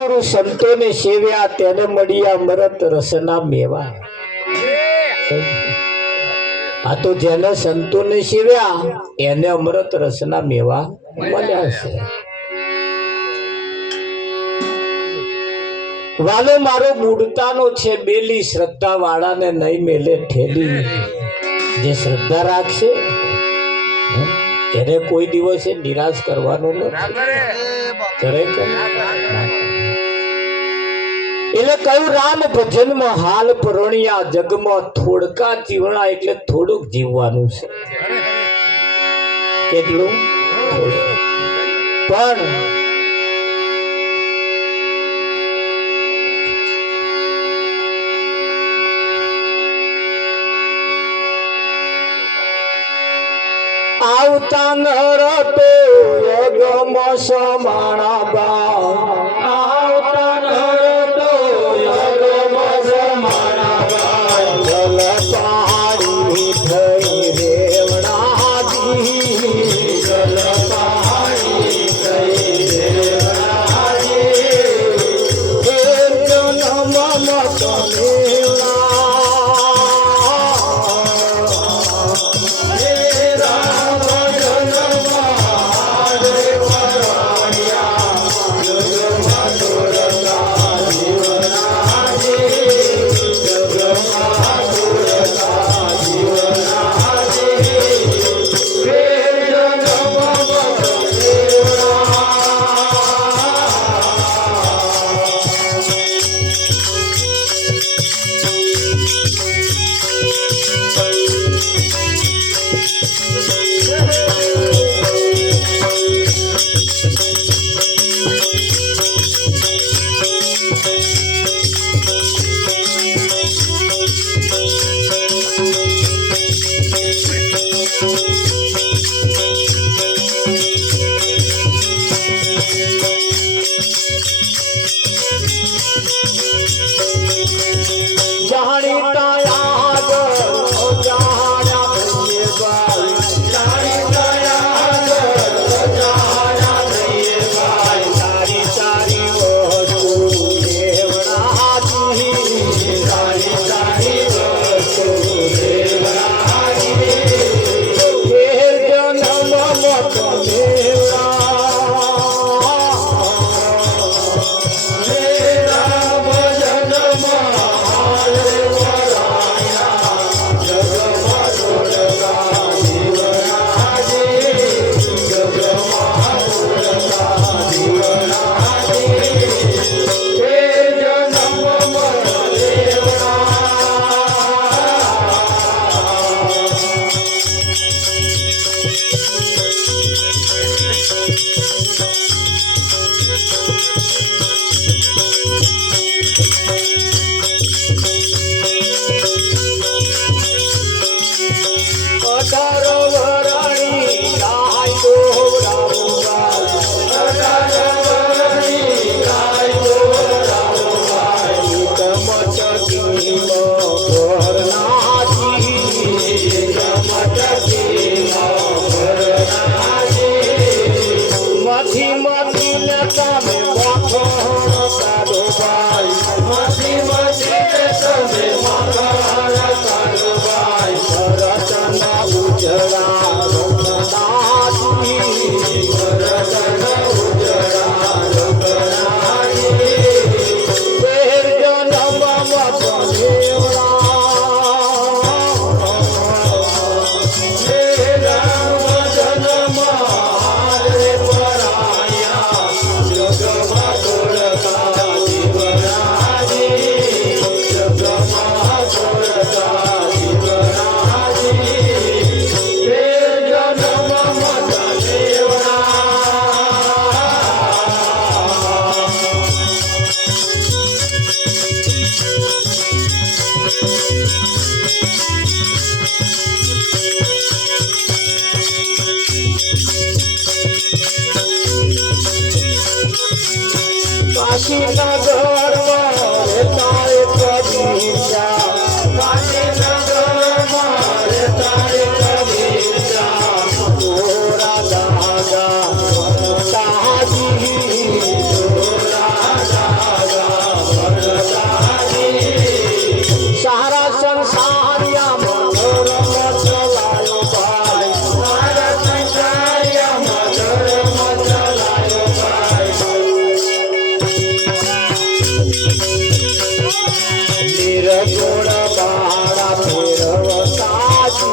સંતોને સેવ્યા તેને મળ્યા મરત રસના મેવા. આ તો જેને સંતોને સેવ્યા એને અમૃત રસના મેવા મળ્યા છે. વાલો મારો મૂળતાનો છે બેલી, શ્રદ્ધા વાળાને નહીં મેલે ઠેલી. જે શ્રદ્ધા રાખશે એને કોઈ દિવસે નિરાશ કરવાનો નથી. એટલે કયું રામ ભજનમાં હાલ પરણ્યા જગમાં થોડકા જીવણા, એટલે થોડુંક જીવવાનું છે. કેટલું? પણ આવતા નરતો યગમ સમાણા બા, આવતા નરતો યગમ સમાણા બા, જલ પાણી થઈ રેવણાજી, જલ પાણી થઈ રેવણાજી, હે જન્મ મત નિર્ગુણ માળા ફેરવતાજી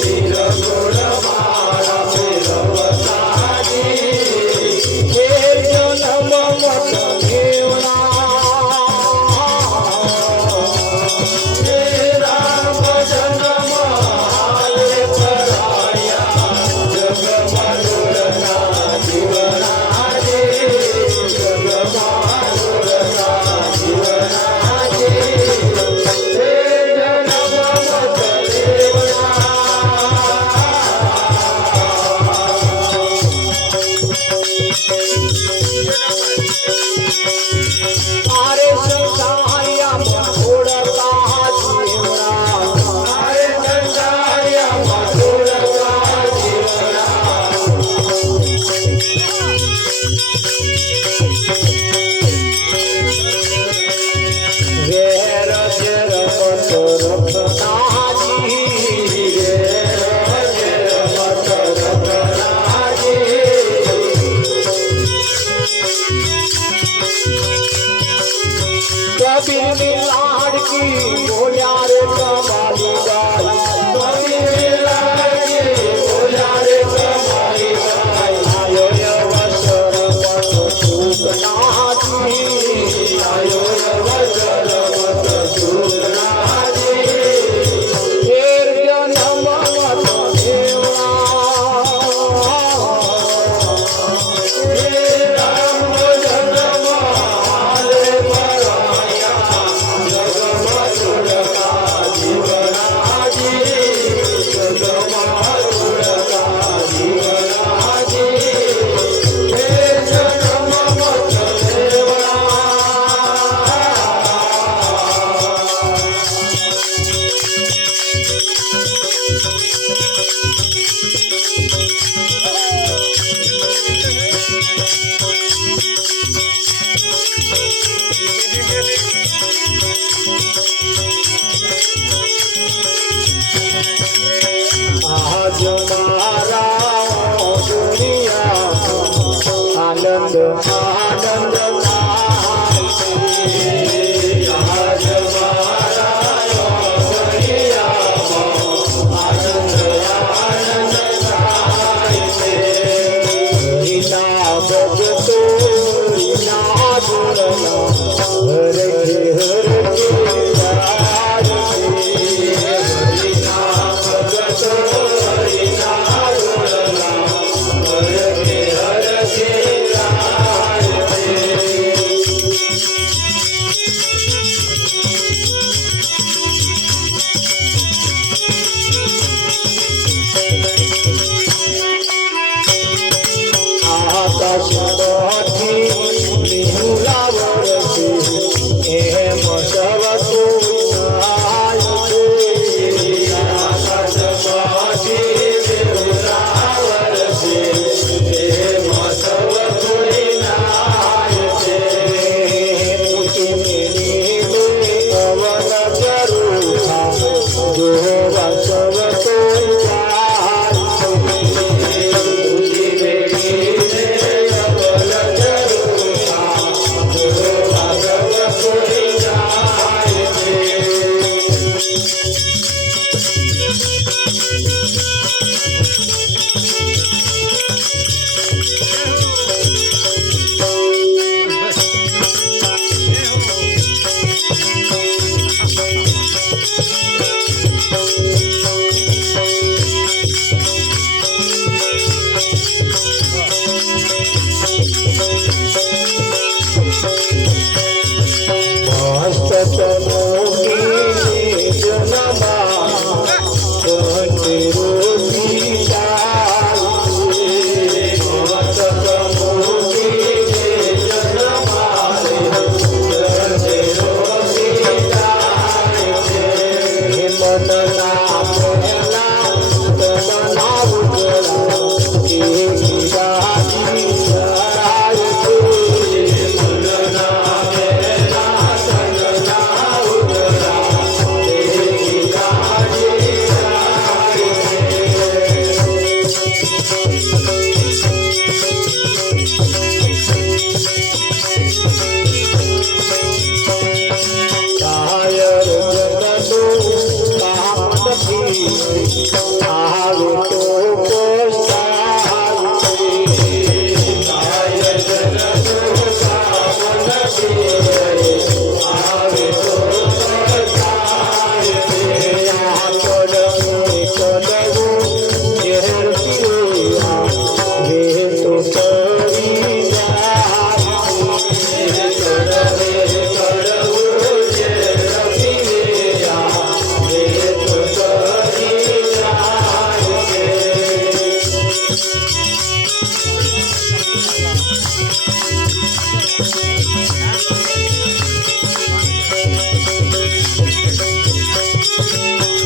નિર્ગુણ માળા ફેરવતાજી હે જન્મ મત કબીરની લાડકી બોલ્યા રે કમાલી ગાય કબીરની લાડકી બોલ્યા રે કમાલી ગાય આયો અવસર મત સુખ નાજી આયો અવસર મત સુખ નાજી ફેર જન્મ મત આનંદ આનંદ ના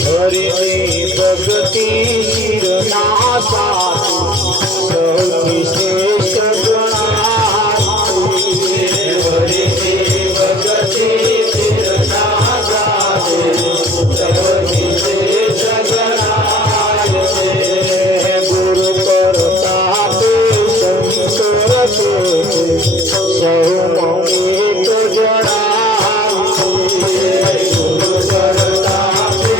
હરિની ભક્તિ શિરના સાધુ સૌથી શ્રેષ્ઠ ગણાય. હરિની ભક્તિ શિરના સાધુ સૌથી શ્રેષ્ઠ ગણાય છે. ગુરુ પ્રતાપે શંકર છે સૌ એક જણાય છે. ગુરુ પ્રતાપે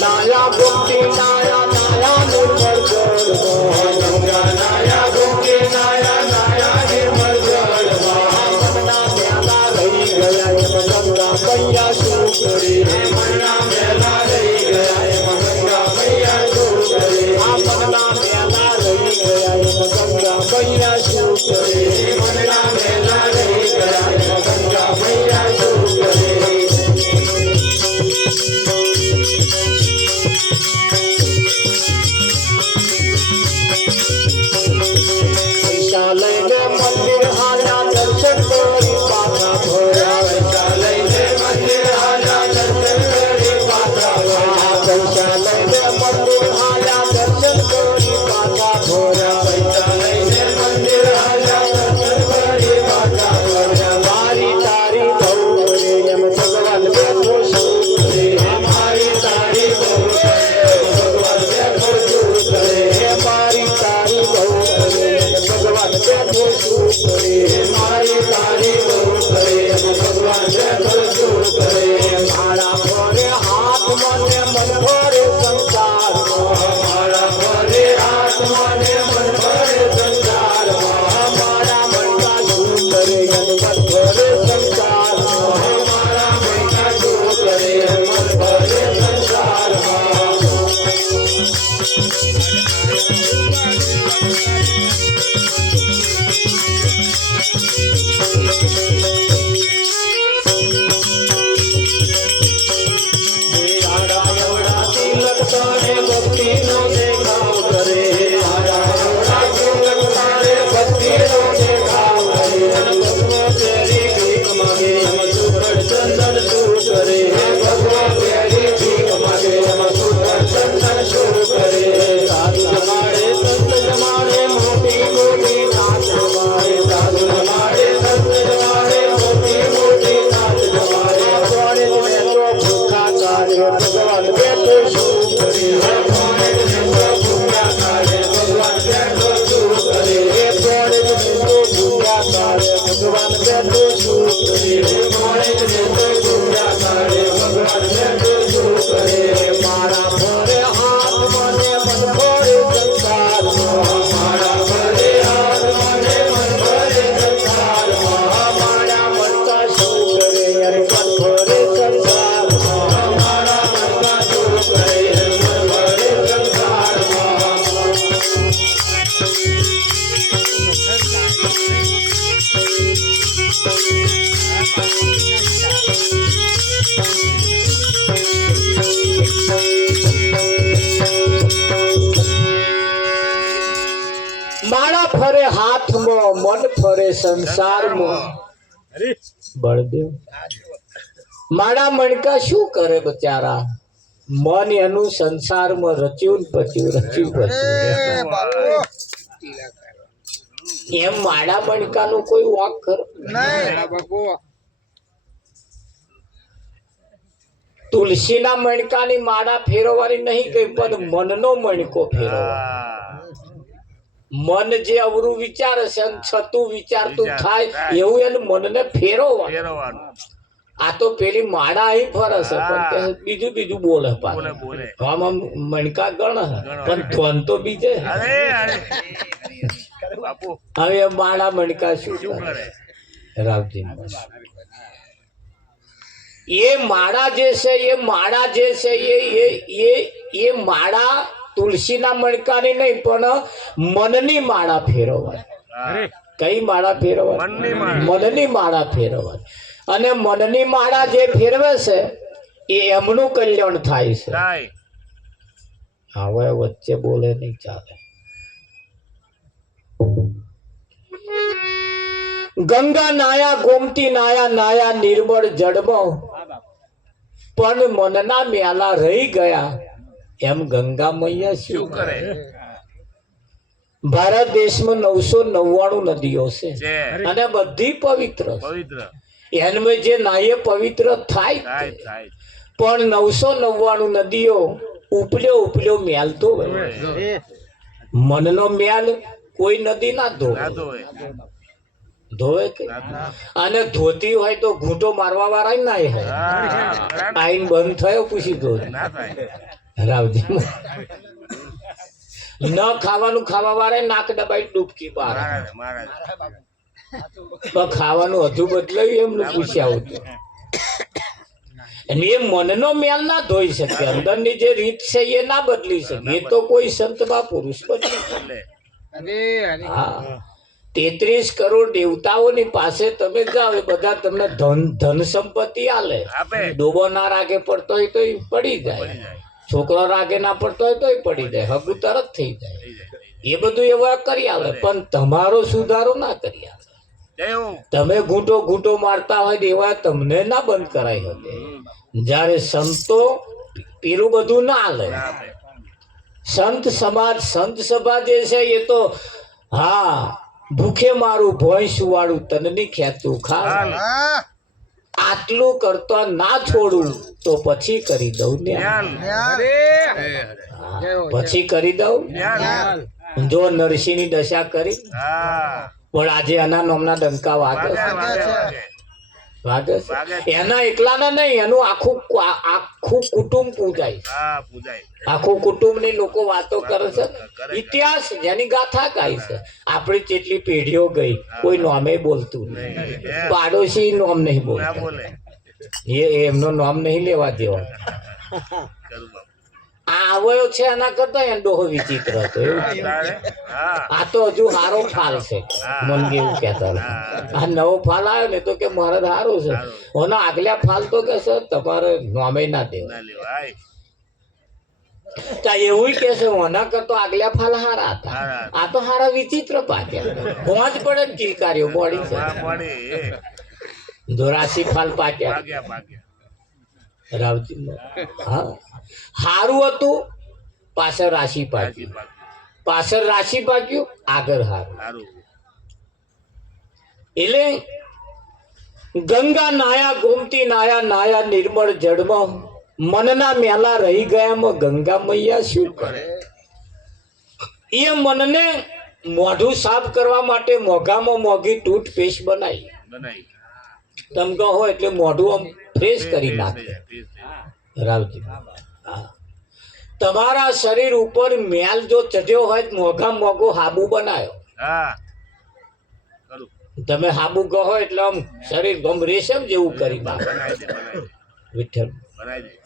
નાયા ભક્તિ નાયા નાયા નિર્મળ જળ નાયા ભક્તિ નાયા નાયા નિર્મળ જળ મનના મેલા રહી ગયા એમ ગંગા મૈયા શું કરે. મનના મેલા રહી ગયા એમ ગંગા મૈયા શું કરે. આ મનના મેલા રહી ગયા એમ ગંગા મૈયા શું કરે. મનના મેલા રહી ગયા એમ ગંગા મૈયા શું કરે. લઈને મંદિર આયા દર્શન કરી પાછા ભર્યા. પૈસા લઈને મંદિર આયા દર્શન કરી પાછા ભર્યા. પૈસા લઈને મંદિર આયા દર્શન કરી પાછા ભર્યા. પૈસા લઈને મંદિર આયા દર્શન કરી પાછા ભર્યા. મારી તારી બહુ કરે એમ ભગવાન બેઠો શું કરે. મારી તારી બહુ કરે ભગવાન બેઠો શું કરે. મારી તારી બહુ કરે ભગવાન બેઠો શું કરે. મારી તારી બહુ કરે ભગવાન બેઠો શું કરે. મારા ભરે હાથ મને મન ભરે સંસાર. મારા ભરે હાથ મને મન ભરે સંસાર. મારા મનકા શું કરે મન ભરે સંસાર. મારા મનકા શું કરે મન ભરે સંસાર. ભક્તિનો દેખાવ કરે. ભક્તિનો દેખાવ કરે. ભગવો તેરી ભીખ માગે એમ સુગર ચંદન શું કરે. ભગવો તેરી ભીખ માગે એમ સુગર ચંદન શું કરે. સાધુ જમાડે માળા ફરે હાથમાં મન ફરે સંસારમાં બળદેવ માળા મણકા શું કરે બચારા મન એનું સંસારમાં રચ્યું ને પચ્યું એમ માળા મણકાનું કોઈ વાંક ખરો તુલસીના મણકાની માળા ફેરવવાની નહીં કઈ પણ મનનો મણકો ફેરવવાનો મન જે અવરું વિચારે છે છતું વિચારતું થાય એવું એનું મનને ફેરવવાનું આ તો પેલી માળા અહીં ફરે છે પણ બીજું બીજું બોલે આમ આમ મણકા ગણ પણ ધ્વન તો બીજે હવે માળા મણકા શું કરે રાવજી એ માળા જે છે એ માળા તુલસીના મણકાની નહીં પણ મનની માળા ફેરવવાની કઈ માળા ફેરવવાની મનની માળા ફેરવવાની અને મનની માળા જે ફેરવે છે એ એમનું કલ્યાણ થાય છે હવે વચ્ચે બોલે નહીં ચાલે ગંગા નાયા ગોમતી નાયા નાયા નિર્મળ જળમાં પણ મનના મ્યાલા રહી ગયા એમ ગંગા મૈયા શું કરે ભારત દેશમાં 999 નદીઓ છે અને બધી પવિત્ર એનમાં જે નાય પવિત્ર થાય પણ 999 નદીઓ ઉપલ્યો મેલ તો મનનો મેલ કોઈ નદી ના ધોવે કે અને ધોતી હોય તો ઘૂંટો મારવા વાળા ના આઈન બંધ થયો પૂછી દો રાવજી ન ખાવાનું ખાવા વાળા નાક દબાઈ ડૂબકી બાર ખાવાનું હજુ બદલાયું એમનું પૂછ્યા હતું અને એ મનનો મેલ ના ધોઈ શકે અંદરની જે રીત છે એ ના બદલી શકે એ તો કોઈ સંત બા પુરુષ બદલી શકે 33 કરોડ દેવતાઓની પાસે તમે જાઓ એ બધા તમને ધન સંપત્તિ આલે ડોબો ના રાગે પડતો હોય તો પડી જાય છોકરો રાગે ના પડતો હોય તો પડી જાય હગું તરત થઈ જાય એ બધું એવા કરી આવે પણ તમારો સુધારો ના કરી આવે તમે ઘૂંટો મારતા હોય એવા તમને ના બંધ કરાય શકે જ્યારે સંતો પેલું બધું ના આલે સંત સમાજ સંત સભા જે છે એ તો હા ભૂખે મારું ભોંય સુવાળું તનની ખેતું ખા આટલું કરતો ના છોડું તો પછી કરી દઉં ને પછી કરી દઉં જો નરસિંહની દશા કરી પણ આજે એના નામના ડંકા વાગે એના એકલાના નહીં એનું આખું કુટુંબ પૂજાય આખું કુટુંબ ની લોકો વાતો કરે છે ઇતિહાસ જેની ગાથા ગાય છે આપણી જેટલી પેઢીઓ ગઈ કોઈ નામે બોલતું નહીં પાડોશી નામ નહીં બોલતું એમનો નામ નહીં લેવા દેવા આ આવ્યો છે એના કરતા એનો ડોહો વિચિત્ર હતો એવું આ તો હજુ સારો ફાલ છે મને એવું કહેતા આ નવો ફાલ આવ્યો ને તો કે મારે સારો છે ઓના આગલા ફાલ તો કે સર તમારે નામે ના દેવા એવું કે છે ઓના કરતો આગલા ફાલ હારા હતા આ તો હારા વિચિત્ર પાક્યા પહોંચ પડે ને ચીકારીઓ બોડી છે ધોરાસી ફાલ પાક્યા રાવજી હા હારું હતું પાછળ રાશિ પાક્યું આગળ હારું એટલે ગંગા નાયા ગોમતી નાયા નિર્મળ જળમાં મનના મેલા રહી ગયામાં ગંગા મૈયા શું કરે એ મનને મોઢું સાફ કરવા માટે મોઘામાં મોઘી ટૂથપેસ્ટ બનાવી તમે કહો એટલે મોઢું આમ ફ્રેશ કરી નાખે રાવજી તમારા શરીર ઉપર મેલ જો ચઢ્યો હોય મોઘા મોઘો હાબુ બનાવ્યો તમે હાબુ કહો એટલે આમ શરીર આમ રેશમ જેવું કરી નાખે વિઠ્ઠલ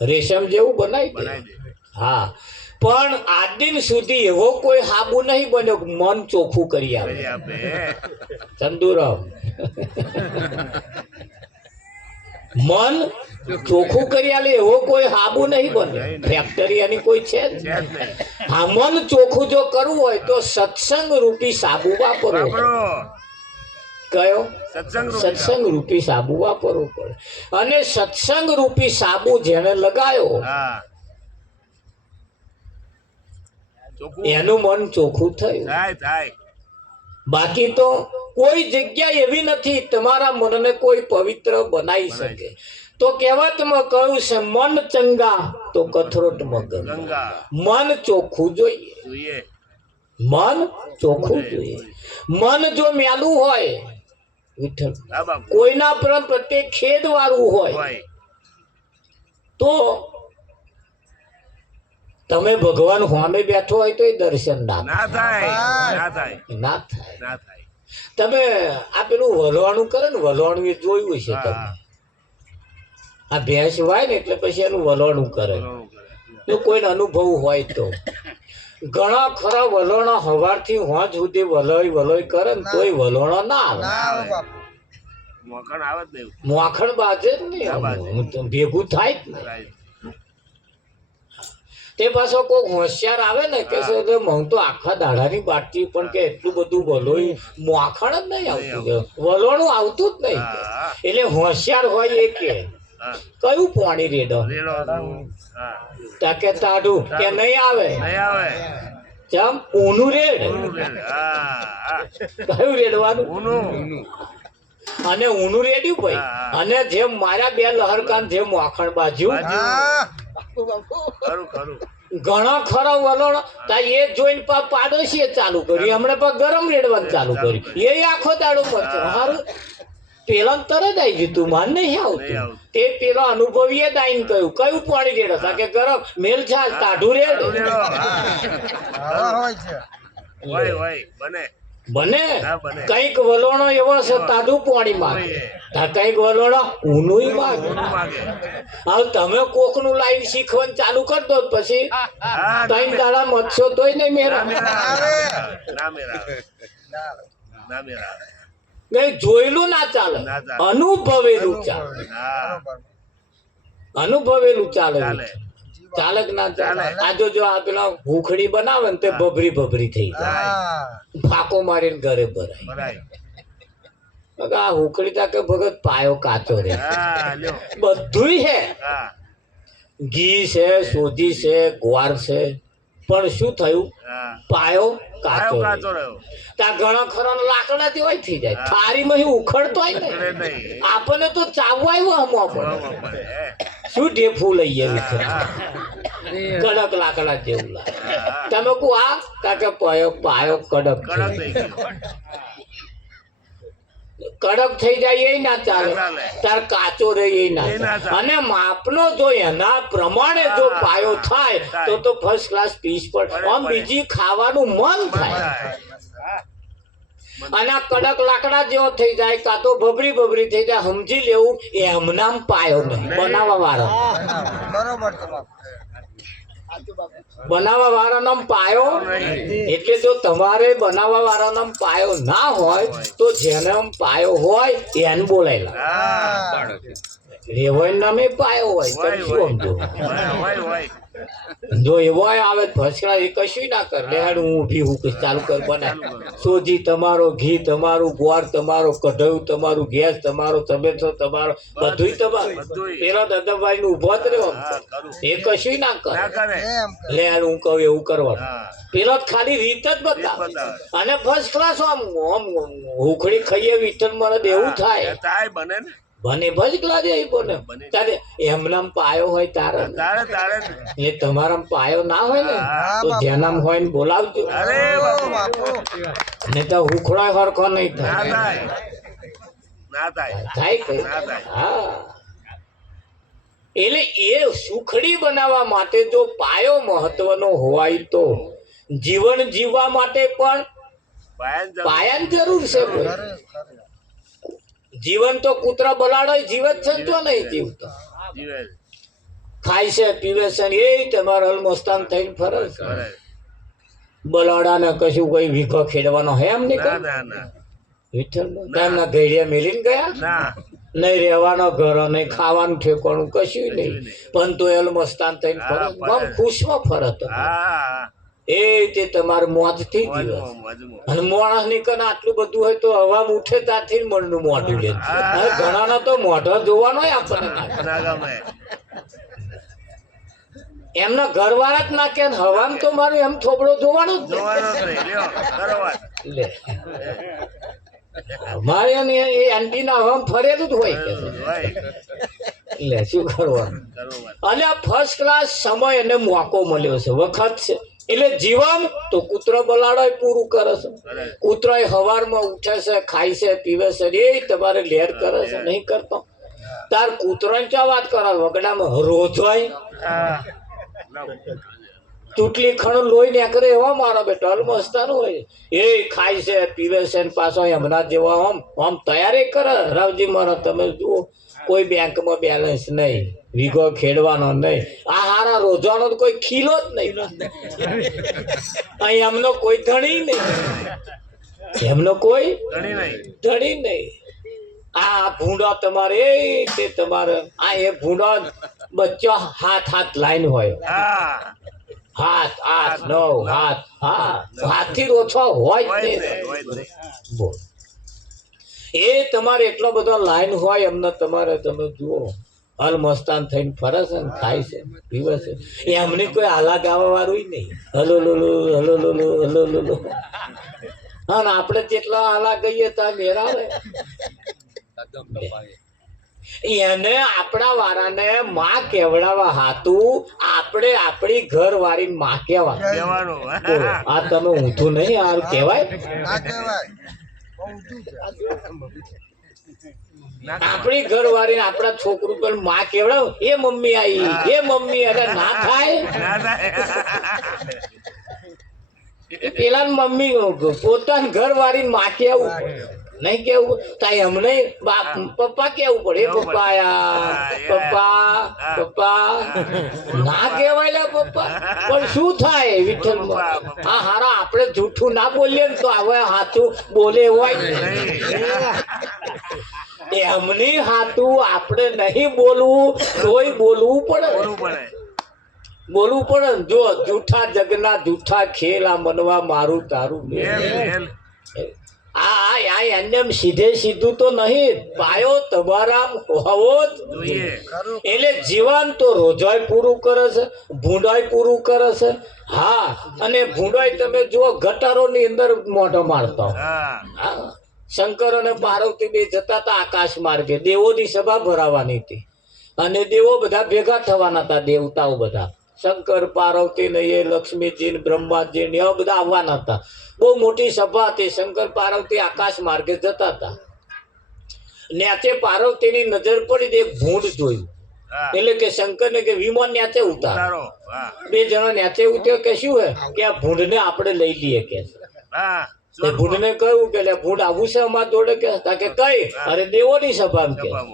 રેશમ જેવું બનાવી દે હા પણ આજ દિન સુધી એવો કોઈ હાબુ નહીં બન્યો મન ચોખ્ખું કરી આવે ચંદુરામ મન ચોખ્ખું કરી આલે એવો કોઈ હાબુ નહીં બને. ફેક્ટરી એની કોઈ છે જ નહીં. હા, મન ચોખ્ખું જો કરવું હોય તો સત્સંગ રૂપી સાબુ વાપરવો. કયો? સત્સંગ રૂપી સાબુ વાપરવો પડે. અને સત્સંગ રૂપી સાબુ જેને લગાયો એનું મન ચોખ્ખું થયું. બાકી તો કોઈ જગ્યા એવી નથી તમારા મનને કોઈ પવિત્ર બનાવી શકે. તો કહેવતમાં કહ્યું છે, મન ચંગા તો કથરોટમાં ગંગા. મન ચોખ્ખું જોઈએ. મન ચોખ્ખું જોઈએ. મન જો મેલું હોય, વિઠ્ઠલ, કોઈના પર પ્રત્યે ખેદ વાળું હોય તો તમે ભગવાન સામે બેઠો હોય તો એ દર્શન ના થાય. તમે આ પેલું વલવાણું કરે ને, વલવાણું એ જોયું છે તમે. આ ભેંસ વાય ને એટલે પછી એનું વલવાણું કરે. જો કોઈને અનુભવ હોય તો ઘણા ખરા વલોણા સવારથી હોજ સુધી વલોય કરે ને તોય વલોણા ના આવે. મોખણ બાજે જ નહીં, ભેગું થાય જ નહીં. તે પાછો કોઈક હોશિયાર આવે ને કે હું તો આખા દાડાની બાટતી પણ કે એટલું બધું વલોય મોખણ જ નહીં આવતું, વલોણું આવતું જ નહીં. એટલે હોશિયાર હોય એ કે કયું પાણી રેડો કે તાઢું કે નહીં આવે. ચમ ઊનું રેડ. કયું રેડવાનું? અને ઊનું રેડ્યું ભાઈ. અને જેમ મારા બે લહરકાન જેમ મોખણ બાજુ ઘણા ખરા વલોણ એ જોઈને પાડોશીએ ચાલુ કર્યું. હમણાં પા ગરમ રેડવાનું ચાલુ કર્યું. એ આખો દાડો પડશે સારું. પેલા તરત આવી ગયું તું, માન નહીં આવતું. તે પેલા અનુભવીએ દાઈને કહ્યું કયું પાણી રેડો કે ગરમ મેલ ચાલ તાઢું રેડ બને. કઈક વલોણો એવો છે તાઢું પાણી માંગે, કઈક વલોણો ઊનું માંગે. હવે તમે કોક નું લાઈન શીખવાનું ચાલુ કરી દો પછી ત્રણ દાડા મતશો તોય નહીં મેરા. જોયેલું ના ચાલે, અનુભવેલું ચાલે. અનુભવેલું ચાલે. ચાલક ના ચાલે. આ જો આ પેલા હુખડી બનાવે ને તે ભભરી ભભરી થઈ જાય, ફાકો મારીને ઘરે ભરાય. આ હુખડી તા કે ભગત પાયો કાચો રે. બધું છે, ઘી છે, સોજી છે, ગ્વાર છે, પણ શું થયું? પાયો કાચો રહ્યો. ત્યાં ઘણા ખરા લાકડાથી હોય થઈ જાય. થાળીમાં ઉખડતો હોય ને આપણને તો ચાવવા આવ્યો હમો પડે. શું ઢેફું લઈએ કડક લાકડા જેવું લાગે. તમે કહો આ કાકે પાયો કડક કડક થઈ જાય એ ના ચાલે. તાર કાચો રહે એ ના ચાલે. અને માપનો જો એના પ્રમાણે જો પાયો થાય તો ફર્સ્ટ ક્લાસ પીસ પડે. આમ બીજી ખાવાનું મન થાય. અને આ કડક લાકડા જેવો થઈ જાય કાં તો ભભરી ભભરી થઈ જાય, સમજી લેવું એમનામ પાયો નહીં. બનાવવા વાળા બનાવવા વાળાનો પાયો. એટલે જો તમારે બનાવવા વાળાનો પાયો ના હોય તો જેને પાયો હોય એને બોલાયેલા. રેવાય નામે પાયો હોય તમે શું સમજો? જો એવો આવે ફસડા એ કશું ના કરે. લેહાડ હું ઊભી હું ચાલુ કર બના. સોજી તમારો, ઘી તમારું, ગોળ તમારો, કઢાયું તમારું, ગેસ તમારો, તબેતો તમારો, બધું તમારું. પેલો દાદાભાઈ નું ઉભો જ રહ્યો એ કશું ના કરે. લેહાડ હું કહું એવું કરવાનું. પેલો ખાલી રીત જ બતાવે. અને ફર્સ્ટ ક્લાસ આમ હુખડી ખાઈએ વિઠ્ઠલ મને એવું થાય બને ભજકલા દે બને. તારે એમનામ પાયો હોય તારે. એટલે તમારા પાયો ના હોય ને તો જેનામ હોય ને બોલાવજો. ને તો હુખડા હરખો નહીં થાય. હા, એટલે એ સુખડી બનાવવા માટે જો પાયો મહત્વનો હોય તો જીવન જીવવા માટે પણ પાયાની જરૂર છે. જીવન તો કૂતરા બલાડો જીવત છે તો નહીં જીવતો. ખાય છે પીવે છે એ તમારે અલમસ્તાન થઈને ફરે છે. બલાડાને કશું કોઈ વીઘો ખેડવાનો હે એમ નહીં. વિઠ્ઠલ એમના ઘેડિયા મેલીને ગયા. નહીં રહેવાનો ઘર નહીં ખાવાનું ઠેકાણું કશું નહીં પણ તો એલ મસ્તાન થઈને ફરે આમ ખુશમાં ફરત એ તે તમારે મોજથી દિવસ અને માણસ ની કને આટલું બધું હોય તો હવા ઉઠે ત્યાંથી મનનું મોઢું લે ઘણાના તો મોઢો જોવાનો આપણને એમના ઘરવાળા જ ના કે હવામ તો મારું એમ થોબડો જોવાનો જ લે મારે એ આંટી ના હવામ ફરેલું જ હોય કે લે શું કરવાનું અને આ ફર્સ્ટ ક્લાસ સમય એને મોકો મળ્યો છે વખત છે એટલે જીવન તો કૂતરો બલાડો પૂરું કરે છે કૂતરો હવારમાં ઉઠે છે ખાય છે પીવે છે એ તમારે લેર કરે છે નહીં કરતો તાર કૂતરો ચા વાત કરે વગડામાં રોજ હોય ચૂંટલી ખણ લોહી નીકળે એવા મારા બેટા અલમસ્તાનું હોય એ ખાય છે પીવે છે ને પાછો હમણાં જેવા આમ તૈયારી કરે રાવજી મારા તમે જુઓ કોઈ બેંકમાં બેલેન્સ નહીં વીઘો ખેડવાનો નહીં આ હારા રોજાનો તો કોઈ ખીલો જ નહીં અહીં એમનો કોઈ ધણી નહીં એમનો કોઈ ધણી નહીં આ ભૂંડા તમારે તે તમારે આ એ ભૂંડા બચ્ચો હાથ લાઈન હોય હાથ 8 9 હાથ હાથથી ઓછો હોય જ નહીં બોલ એ તમારે એટલો બધો લાઈન હોય એમને તમારે તમે જુઓ અલમસ્તાન થઈને ફરે છે ને ખાય છે પીવે છે એમને કોઈ હાલા ગાવા વાળું નહીં હલો હલો હા ને આપણે જેટલા હાલા ગઈએ ત્યાં મેરાવે એને આપણા વાળાને માં કેવડાવા હાતું આપણે આપણી ઘર વાળી માં કેવા આ તમે ઊંધું નહીં આ કેવાય આપણી ઘર વાળી આપણા છોકરું પર માં કેવડાવ એ મમ્મી આવી એ મમ્મી અરે ના થાય પેલા મમ્મી પોતાની ઘર વાળી માં કેવું નહીં કેવું તાઈ અમને પપ્પા કેવું પડે પપ્પા ના કેવાય લે પપ્પા પણ શું થાય વિઠ્ઠલ હા હારા આપણે જૂઠું ના બોલીએ ને તો હવે હાથું બોલે હોય એમની હાથું આપણે નહીં બોલવું તોય બોલવું પડે જો જૂઠા જગના જૂઠા ખેલ આ મનવા મારું તારું સીધે સીધું તો નહીં પાયો તમારા હોવો જ એટલે જીવન તો રોજાય પૂરું કરે છે ભૂંડાય પૂરું કરે છે હા અને ભૂંડાય તમે જુઓ ગટારોની અંદર મોઢો મારતો શંકર અને પાર્વતી બે જતા હતા આકાશ માર્ગે દેવોની સભા ભરાવાની હતી અને દેવો બધા ભેગા થવાના હતા દેવતાઓ બધા શંકર પાર્વતી ને એ લક્ષ્મીજી ને બ્રહ્માજી ને એવા બધા આવવાના હતા બહુ મોટી સભા હતી શંકર પાર્વતી આકાશ માર્ગે જતા હતા ન્યાચે પાર્વતીની નજર પડી એક ભૂંડ જોયું એટલે કે શંકર ને કે વિમાન ન્યાચે ઉતારો બે જણા ન્યાચે ઉતર્યો કે શું હે કે આ ભૂંડ ને આપણે લઈ લઈએ કે ભૂંડ ને કહ્યું કે ભૂંડ આવું છે અમારા જોડે કે કઈ અરે દેવોની સભામાં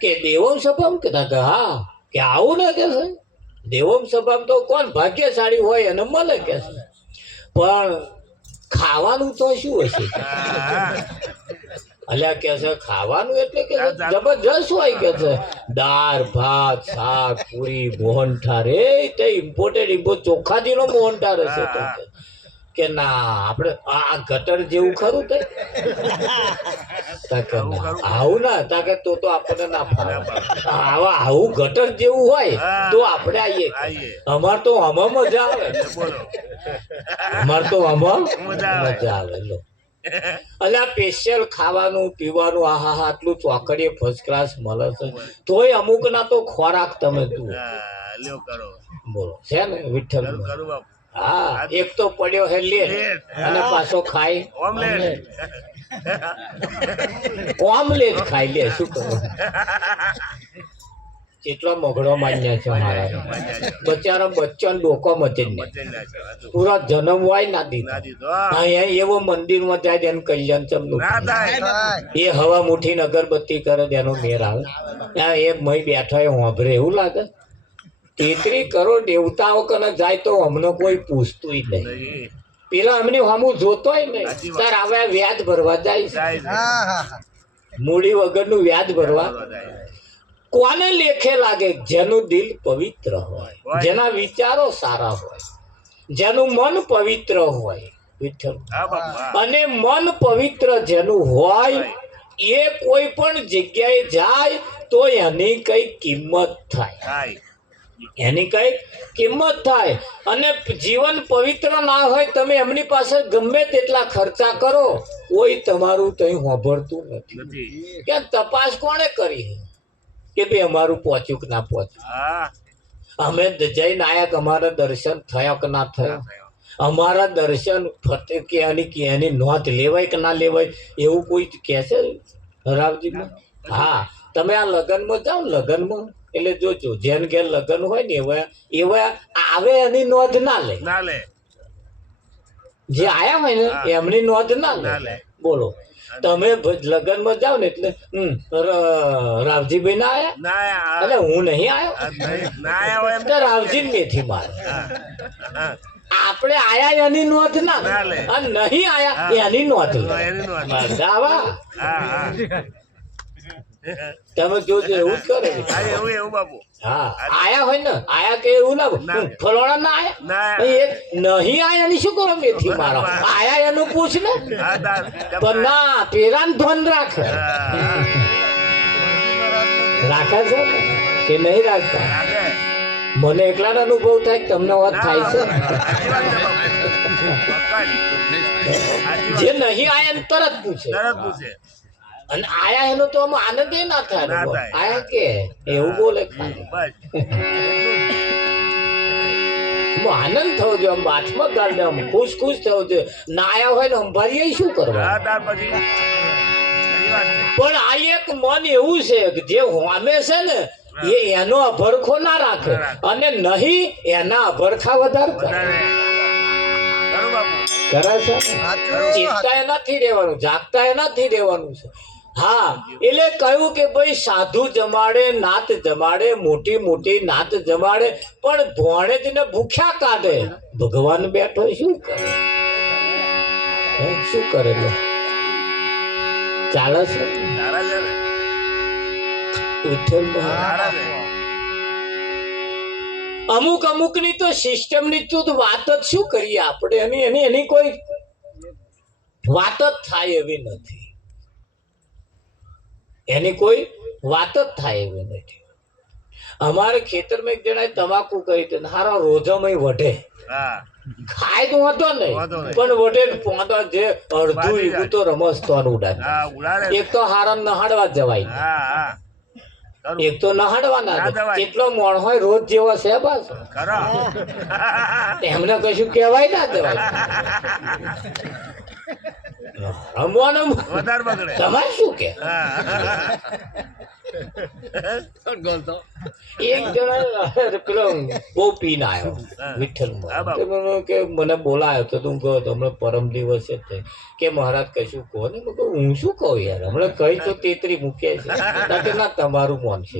કે દેવો સભામાં કે હા કે આવું ને કે છે દેવોમ સભામાં તો કોણ ભાગ્યશાળી હોય એને મળે કે છે પણ ખાવાનું તો શું હશે અલ્યા કે છે ખાવાનું એટલે કે જબરજસ્ત હોય કે છે દાળ ભાત શાક પૂરી મોહનથાળ એ તે ઇમ્પોર્ટેડ ચોખાજીનો મોહનથાળ હશે તો કે ના આપણે આ ગટર જેવું ખરું તે આવું ના તાકે તો આપણને ના ફાવે આવું ગટર જેવું હોય તો આપણે આવીએ અમાર તો આમાં મજા આવે મજા આવે લો અલ્યા સ્પેશિયલ ખાવાનું પીવાનું આહા આટલું ચોકડીએ ફર્સ્ટ ક્લાસ મળે છે તોય અમુક ના તો ખોરાક તમે જુઓ બોલો છે ને વિઠ્ઠલ હા એક તો પડ્યો હે લે અને પાછો ખાય ઓમલેટ ખાઈ લે શું કરો કેટલો મોઘડો માન્ય છે મારા બચારો બચ્ચો ડોકો મચી ને પૂરા જન્મ હોય ના દીધા અહીંયા એવો મંદિરમાં જાય એનું કલ્યાણ ચમનું એ હવા મુઠી અગરબત્તી કરે એનો મેર આવે એ મય બેઠા એ હોંભરે એવું લાગે 33 કરોડ દેવતાઓ કને જાય તો અમને કોઈ પૂછતું નહીં પેલા અમને હમું જોતોય નહીં તાર હવે વ્યાજ ભરવા જાય મૂડી વગરનું વ્યાજ ભરવા કોને લેખે લાગે? જેનું દિલ પવિત્ર હોય, જેના વિચારો સારા હોય, જેનું મન પવિત્ર હોય. વિઠ્ઠલ. અને મન પવિત્ર જેનું હોય એ કોઈ પણ જગ્યાએ જાય તો એની કઈ કિંમત થાય, એની કઈ કિંમત થાય. અને જીવન પવિત્ર ના હોય, તમે એમની પાસે ગમે તેટલા ખર્ચા કરો, કોઈ તમારું કઈ સાંભળતું નથી. કે તપાસ કોણે કરી કે ભાઈ અમારું પહોંચ્યું કે ના પહોંચ્યું? અમે જઈને આયા કે અમારા દર્શન થયા કે ના થયા? અમારા દર્શન ફતે કે એની નોંધ લેવાય કે ના લેવાય એવું કોઈ કહે છે રાવજીમાં? હા, તમે આ લગ્નમાં જાઓ, લગ્નમાં એટલે જોજો જેન ઘેર લગ્ન હોય ને એવા આવે એની નોંધ ના લે, જે આયા હોય ને એમની નોંધ ના લે. બોલો, તમે લગ્નમાં જાઓ ને એટલે રાવજીભાઈ ના આયા એટલે હું નહીં આવ્યો તો રાવજી મેથી મારે. આપણે આયા એની નોંધ ના અને નહીં આયા એની નોંધ લે. તમે જોજો એવું જ કરે. હા, આયા હોય ને આયા કે એવું ના ફલોણા ના આયા નહીં આયા ની શું કરો મેથી મારો? આયા એનું પૂછ ને. પણ ના, પેરાન ધોન રાખે છે કે નહીં રાખતા? મને એકલાનો અનુભવ થાય, તમને વાત થાય છે? જે નહીં આયા ને તરત પૂછે, અને આયા એનો તો આનંદ ના થાય. આયા કે એવું બોલે, આનંદ થવો જોઈએ, આમ બાથમાં ગાળને આમ ખુશ થવો જોઈએ. ના આયા હોય ને અંભારીએ શું કરવા? પણ આ એક મન એવું છે કે જે હોમે છે ને એનો અભરખો ના રાખે, અને નહીં એના અભરખા વધારે કરે છે. ચિંતા એ નથી રહેવાનું, જાગતા એ નથી રહેવાનું છે. હા, એટલે કહ્યું કે ભાઈ સાધુ જમાડે, નાત જમાડે, મોટી મોટી નાત જમાડે, પણ ભોણે જ ને ભૂખ્યા કાઢે. ભગવાન બેઠો શું કરે? શું કરે? ચાલે છે અમુક ની તો સિસ્ટમ ની તો વાત જ શું કરીએ આપણે? એની કોઈ વાત જ થાય એવી નથી, એની કોઈ વાત જ થાય એવી નથી. અમારે ખેતરમાં એક જણાએ તમાકુ કહી હતી, હારા રોજામાં વઢે, ખાય તો હતો નહીં પણ વઢે પોતા જે અડધું એવું તો રમસતો ઉડાડે. એક તો હારા નહાડવા જવાય, એક તો નહાડવાના એટલો મોણ હોય રોજ જેવો છે બસ, એમને કશું કહેવાય ના જવાય. તમારે શું કે? એક જણા પેલો બહુ પીને આવ્યો વિઠ્ઠલમાં, કે મને બોલાયો તો તું કહો તો હમણાં પરમ દિવસે કે મહારાજ કશું કહો ને. હું શું કહું યાર, હમણાં કઈ તો તેતરી મૂકે છે ના તમારું મોન છે.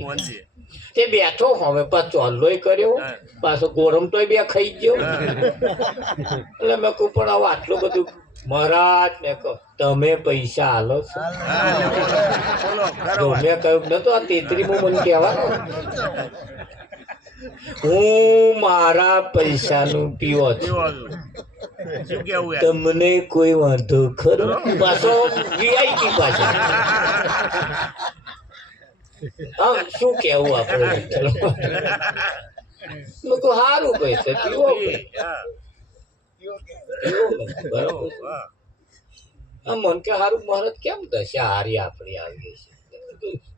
તે બેઠો હવે પાછો ચોલ્લોય કર્યો, પાછો ગોરમ તોય બે ખાઈ ગયો. એટલે મેં કહું પણ હવે આટલું બધું મહારાજ ને કહો તમે પૈસા હાલો છો? મેં કહ્યું નતો આ તેતરી મને કહેવાનું, હું મારા પૈસાનું પીવો છું, તમને કોઈ વાંધો ખરો? પાછો વીઆઈપી પાછો. હા, શું કેવું આપણે? સારું પૈસા પીવો મન કે સારું મહારાજ કેમ દશા હારી આપડી આવી છે?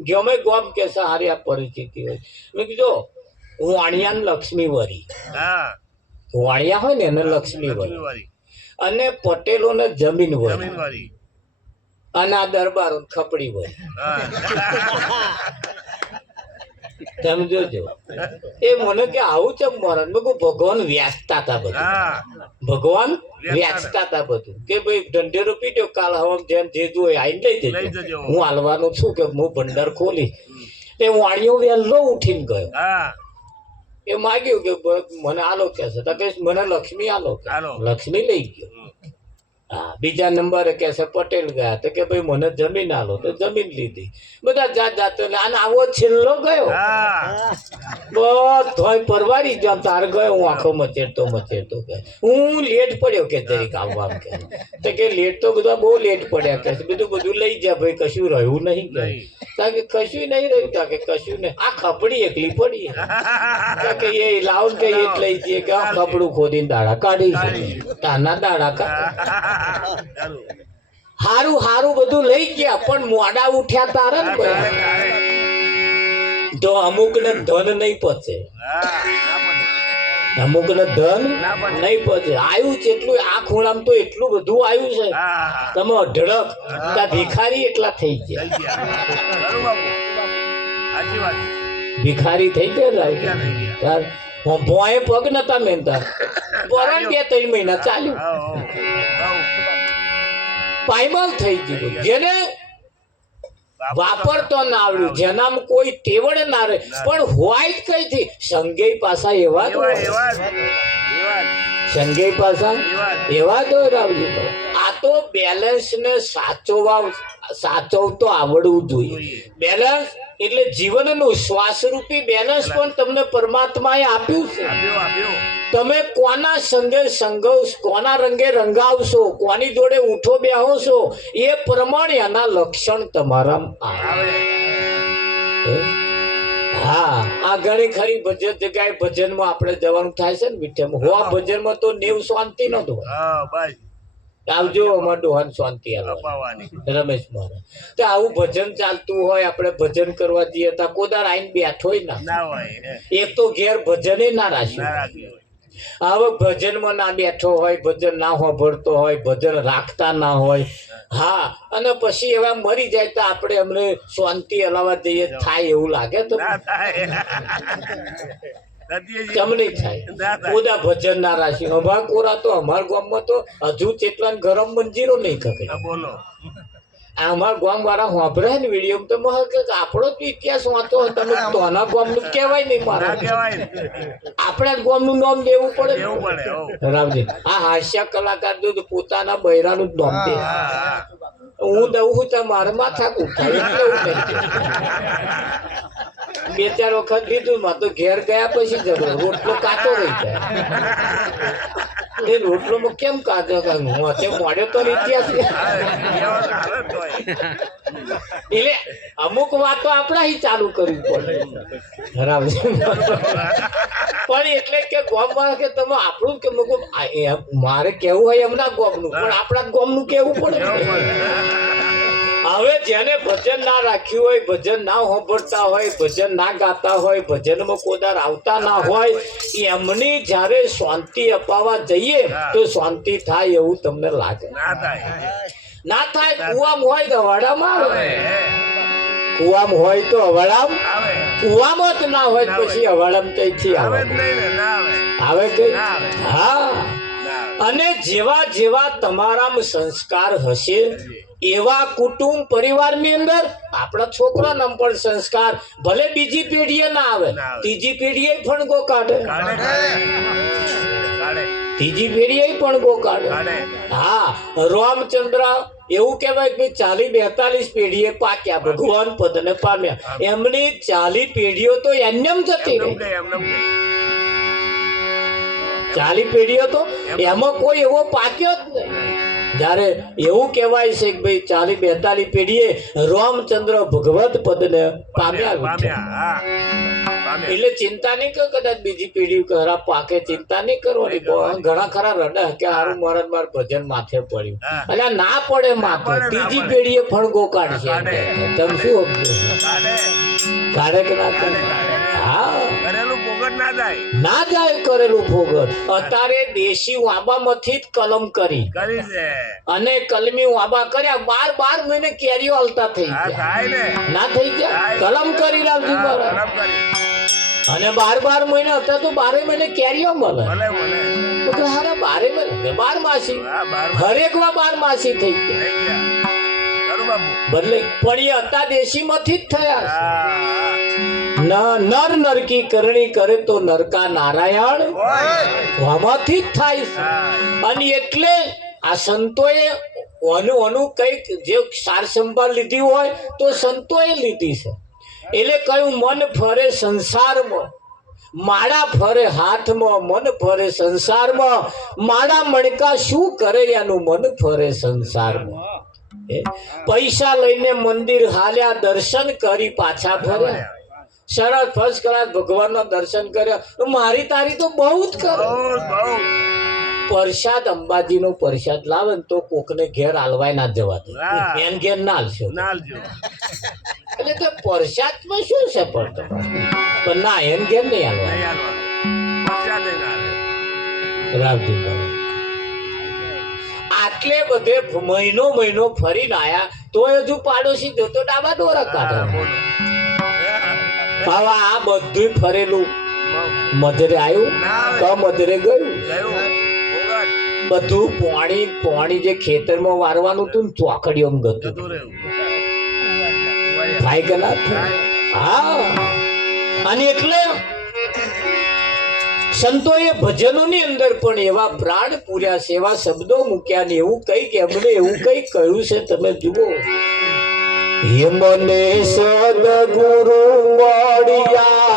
ગમે ગોમ કે હારી આ પરિસ્થિતિ હોય. મેં કીધું વાણિયા ને લક્ષ્મી વરી, વાણિયા હોય ને એને લક્ષ્મી વરી, અને પટેલો ને જમીન વરી, અને આ દરબારો ખપડી વરી. તમે જોજો. એ મને કે આવું છે મહારાજ. મેં કહું ભગવાન વ્યાસતા હતા બધું, ભગવાન વ્યાસતા હતા બધું, કે ભાઈ ઢંઢેરો પીટ્યો કાલ હવા જેમ જે જોઈએ આઈને લઈ જજો, હું હાલવાનું છું કે હું ભંડાર ખોલી. એ વાણીઓ વહેલો ઉઠીને ગયો, એ માગ્યું કે મને આલો કે છે, મને લક્ષ્મી આલો, લક્ષ્મી લઈ ગયો. હા બીજા નંબરે કે છે પટેલ ગયા તો કે ભાઈ મને જમીન આલો તો જમીન લીધી બધા જાત જાતો અને આવો છેલ્લો ગયો બધોય પરવારી ગયો તાર ગયો હું આખો મચેડતો ગયો હું લેટ પડ્યો કે જરીક આવવા કે તો કે લેટ તો બધા બહુ લેટ પડ્યા કે બધું લઈ જા ભાઈ કશું રહ્યું નહીં કે કારણ કે કશું નહીં રહ્યું તા કે કશું નહીં આ ખપડી એકલી પડી કે એ લાવ કે એ જ લઈ જઈએ કે આ ખપડું ખોદીને દાડા કાઢી તાના દાડા કાઢ હારું હારું બધું લઈ ગયા પણ મોડા ઉઠ્યા તારા ને તો અમુક ને ધન નહીં પચે અમુક ને ધન નહીં પચે આવ્યું છે એટલું આ ખૂણામાં તો એટલું બધું આવ્યું છે તમે અઢળક ત્યાં ભિખારી એટલા થઈ ગયા ભિખારી થઈ ગયા ભોંય પગ નતા મેનતા વરણ 2-3 મહિના ચાલ્યું પાયમાલ થઈ ગયું જેને વાપરતો ના આવડ્યું જેનામાં કોઈ તેવડ ના રહે પણ હોય જ કઈ થી સંગે પાસા એવા સંગે પાસા એવા દોરાવજો આ તો બેલેન્સ ને સાચવતો આવડવું જોઈએ બેલેન્સ એટલે જીવનનું શ્વાસરૂપી બેલેન્સ પણ તમને પરમાત્માએ આપ્યું છે તમે કોના સંગે સંગવશો કોના રંગે રંગાવશો કોની જોડે ઉઠો બેહોશો એ પ્રમાણે આના લક્ષણ તમારામાં આવે હા આ ઘણી ખરી ભજન જગ્યાએ ભજનમાં આપણે જવાનું થાય છે ને મીઠામાં હોવા ભજનમાં તો નેવ શાંતિ નતો આવજો અમાર ડોહાન શાંતિ રમેશ મહારાજ તો આવું ભજન ચાલતું હોય આપણે ભજન કરવા જઈએ તો કોદાર આઈને બેઠો ના એક તો ઘેર ભજને ના રાખ્યું હવે ભજનમાં ના બેઠો હોય ભજન ના સાંભળતો હોય ભજન રાખતા ના હોય હા અને પછી એવા મરી જાય તો આપણે અમને શાંતિ હલાવા જઈએ થાય એવું લાગે તો ચમની થાય કોદા ભજન ના રાશી અભા કોરા તો અમારા ગામમાં તો હજુ કેટલા ગરમ મંજીરો નહીં ખકે બોલો અમારા ગામ વાળા સાંભળે ને વિડીયો તો આપણો તો ઇતિહાસ વાંચો તમે તોના ગામ નું કહેવાય નહીં મારા આપણા ગામ નું નામ લેવું પડે રામજી આ હાસ્ય કલાકાર જો પોતાના બૈરાનું જ નામ દે હું દઉં તો મારે માથા ઉઠાય બે ચાર વખત લીધું માં તો ઘેર ગયા પછી જતો રોટલો કાચો રહી જાય એ રોટલો કેમ કાચો મોડ્યો તો ઇતિહાસ એટલે અમુક વાતો આપણા ચાલુ કરવી પડે પણ એટલે કે ગોમ વાળા કે તમે આપણું કે મારે કેવું હોય એમના ગોમનું પણ આપણા ગોમનું કેવું પડે હવે જેને ભજન ના રાખ્યું હોય ભજન ના સાંભળતા હોય ભજન ના ગાતા હોય ભજનમાં કોદાર આવતા ના હોય એમની જ્યારે શાંતિ અપાવવા જઈએ તો શાંતિ થાય એવું તમને લાગે ના થાય કુવામાં હોય તો અવાડામાં આવે કુવામાં હોય તો અવાડામાં કુવામાં જ ના હોય પછી અવાડામાં કઈથી આવે આવે કઈ હા અને જેવા જેવા તમારામાં સંસ્કાર હશે એવા કુટુંબ પરિવારની અંદર આપણા છોકરાના પણ સંસ્કાર ભલે બીજી પેઢીએ ના આવે ત્રીજી પેઢીએ ફણગો કાઢે ત્રીજી પેઢીએ ફણગો કાઢે હા રામચંદ્ર એવું કહેવાય કે 40-42 પેઢીએ પાક્યા ભગવાન પદને પામ્યા એમની 40 પેઢીઓ તો એમનેમ જતી રહી 40 પેઢીઓ તો એમાં કોઈ એવો પાક્યો જ નહીં જ્યારે એવું કહેવાય છે કે ભાઈ 40-42 પેઢીએ રામચંદ્ર ભગવત પદને પામ્યા એટલે ચિંતા નહીં કર કદાચ બીજી પેઢી ખરા પાકે ચિંતા નહીં કરવાની ઘણા ખરા રડે કે હારું મહારાજ માર ભજન માથે પડ્યું એટલે ના પડે માથે ત્રીજી પેઢીએ ફણગો કાઢશે તમે શું કાઢે કે ના કાઢે ના જાય કરેલું ફોગટ અત્યારે દેશી વાબામાંથી જ કલમ કરી અને કલમી વાબા કર્યા 12 મહિને કેરીઓ હાલતા થઈ ગયા ના થઈ ગયા કલમ કરી રાખજો અને 12 મહિને હતા તો 12 મહિને કેરીઓ મળે હારા 12 મહિને 12 માસી હરેક માં 12 માસી થઈ ગયા બદલે પણ એ હતા દેશી માંથી જ થયા નર નરકી કરણી કરે તો નરકા નારાયણ આમાંથી જ થાય અને એટલે આ સંતોએ ઓનું કંઈક જે સાર સંભાળ લીધી હોય તો સંતોએ લીધી છે. એટલે કયું મન ફરે સંસારમાં, માળા ફરે હાથમાં, મન ફરે સંસારમાં, માળા મણકા શું કરે એનું મન ફરે સંસારમાં. પૈસા લઈને મંદિર હાલ્યા, દર્શન કરી પાછા ફર્યા, સરસ ફર્સ્ટ ક્લાસ ભગવાનના દર્શન કર્યા, મારી તારી તો બહુ જ કરે. પ્રસાદ અંબાજીનો પ્રસાદ લાવે ને તો કોકને ઘેર હાલવાય ના જવા દે, એન ઘેર ના હાલશો. એટલે તો પ્રસાદમાં શું છે પણ ના એન ઘેર નહીં હાલવા. રામજી આટલે બધે મહિનો ફરીને આયા તો હજુ પાડોશી જોતો ડાબા દોરા કાઢે. હવે આ બધું ફરેલું મધરે આવ્યું તો મધરે ગયું. બધું પોણી જે ખેતરમાં વારવાનું હતું ને ચોકડીઓ ગતું થાય કે ના થાય. હા, અને એટલે સંતોએ ભજનોની અંદર પણ એવા પ્રાણ પૂર્યા છે, એવા શબ્દો મૂક્યા ને એવું કઈક એમણે એવું કઈક કહ્યું છે. તમે જુઓ, હે મને સદગુરુ મળ્યા